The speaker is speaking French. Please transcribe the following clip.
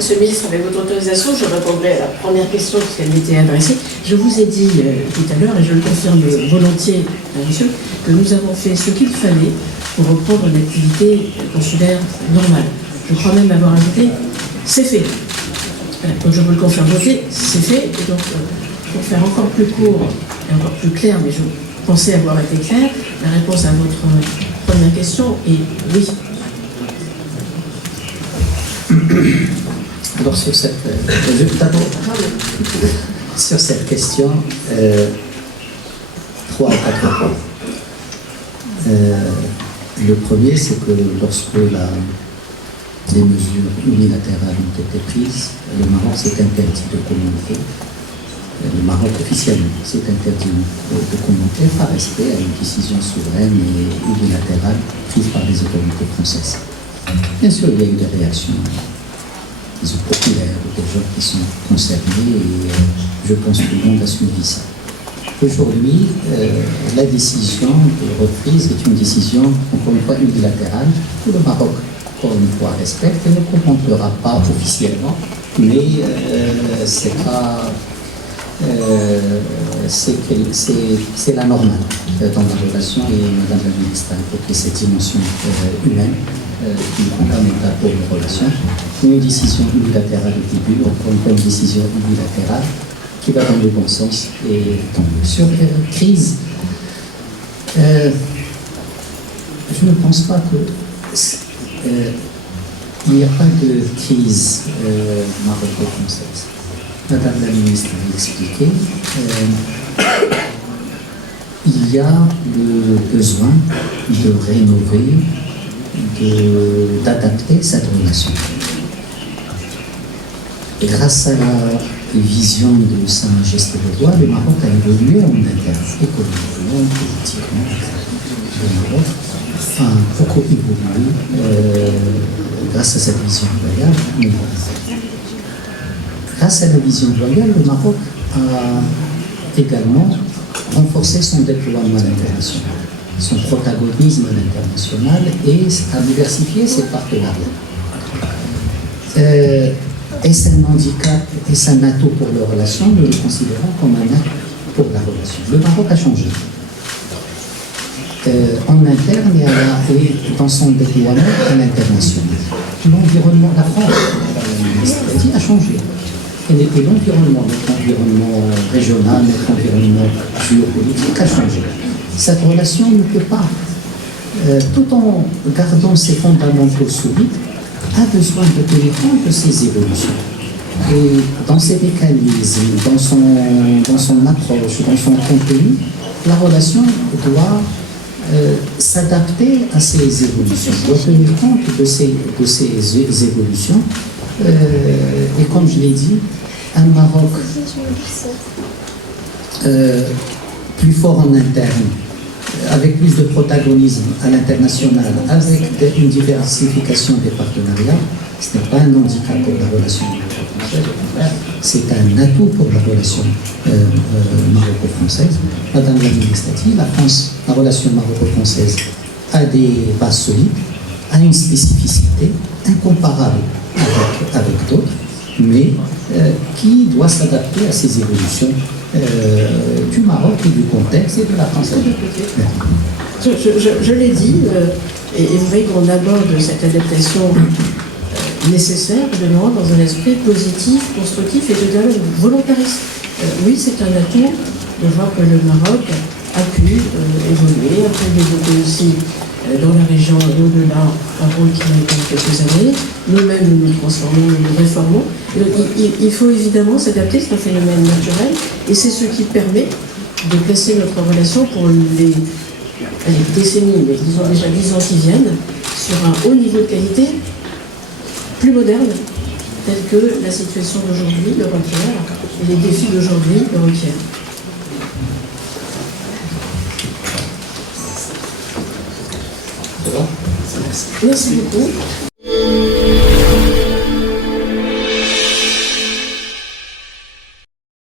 Monsieur le ministre, avec votre autorisation, je répondrai à la première question puisqu'elle m'était adressée. Je vous ai dit tout à l'heure, et je le confirme volontiers, monsieur, que nous avons fait ce qu'il fallait pour reprendre une activité consulaire normale. Je crois même avoir ajouté, c'est fait. Donc je vous le confirme, c'est fait. Et donc, pour faire encore plus court et encore plus clair, mais je pensais avoir été clair, la réponse à votre première question est oui. Alors sur cette, sur cette question, 3 à 4 points. Le premier, c'est que lorsque les mesures unilatérales ont été prises, le Maroc s'est interdit de commenter. Le Maroc officiellement s'est interdit de commenter par respect à une décision souveraine et unilatérale prise par les autorités françaises. Bien sûr, il y a eu des réactions populaires, des gens qui sont concernés et je pense que le monde a suivi ça. Aujourd'hui, la décision de reprise est une décision, encore une fois, unilatérale, que le Maroc, encore une fois, respecte et ne commentera pas officiellement, mais c'est la normale dans la relation et Madame la Ministre a évoqué cette dimension humaine qui est fondamentale pour les relations. Une décision unilatérale au début, encore une fois une décision unilatérale qui va dans le bon sens et tant mieux. Sur la crise, je ne pense pas que il n'y a pas de crise maroco-française. Madame la Ministre l'a expliqué, il y a le besoin de rénover, d'adapter cette relation. Et grâce à la vision de Sa Majesté le Roi, le Maroc a évolué en interne, économiquement, politiquement. Le Maroc a beaucoup évolué grâce à cette vision royale. Grâce à la vision royale, le Maroc a également renforcé son déploiement à l'international, son protagonisme à l'international et a diversifié ses partenariats. Est-ce un handicap, est-ce un atout pour les relations? Nous le considérons comme un atout pour la relation. Le Maroc a changé. En interne et dans son déploiement à l'international. L'environnement, la France, a changé. Et l'environnement, notre environnement régional, notre environnement géopolitique a changé. Cette relation ne peut pas, tout en gardant ses fondamentaux solides, a besoin de tenir compte de ces évolutions. Et dans ses mécanismes, dans son approche, dans son contenu, la relation doit s'adapter à ces évolutions, doit tenir compte de ces évolutions. Et comme je l'ai dit, un Maroc plus fort en interne, avec plus de protagonisme à l'international, avec une diversification des partenariats, ce n'est pas un handicap pour la relation maroco-française, c'est un atout pour la relation maroco-française. Madame la Ministre a dit, la relation maroco-française a des bases solides, a une spécificité incomparable avec d'autres, mais qui doit s'adapter à ces évolutions du Maroc et du contexte et de la France. Je l'ai dit, et vous voyez qu'on aborde cette adaptation nécessaire, évidemment, dans un esprit positif, constructif et de dialogue volontariste. Oui, c'est un atout de voir que le Maroc a pu évoluer, a pu développer aussi dans la région et au-delà un rôle qui a été quelques années. Nous-mêmes, nous nous transformons, nous nous réformons. Donc, il faut évidemment s'adapter, c'est un phénomène naturel, et c'est ce qui permet de placer notre relation pour les décennies, mais disons déjà 10 ans qui viennent, sur un haut niveau de qualité, plus moderne, tel que la situation d'aujourd'hui le requiert, et les défis d'aujourd'hui le requièrent. Merci beaucoup.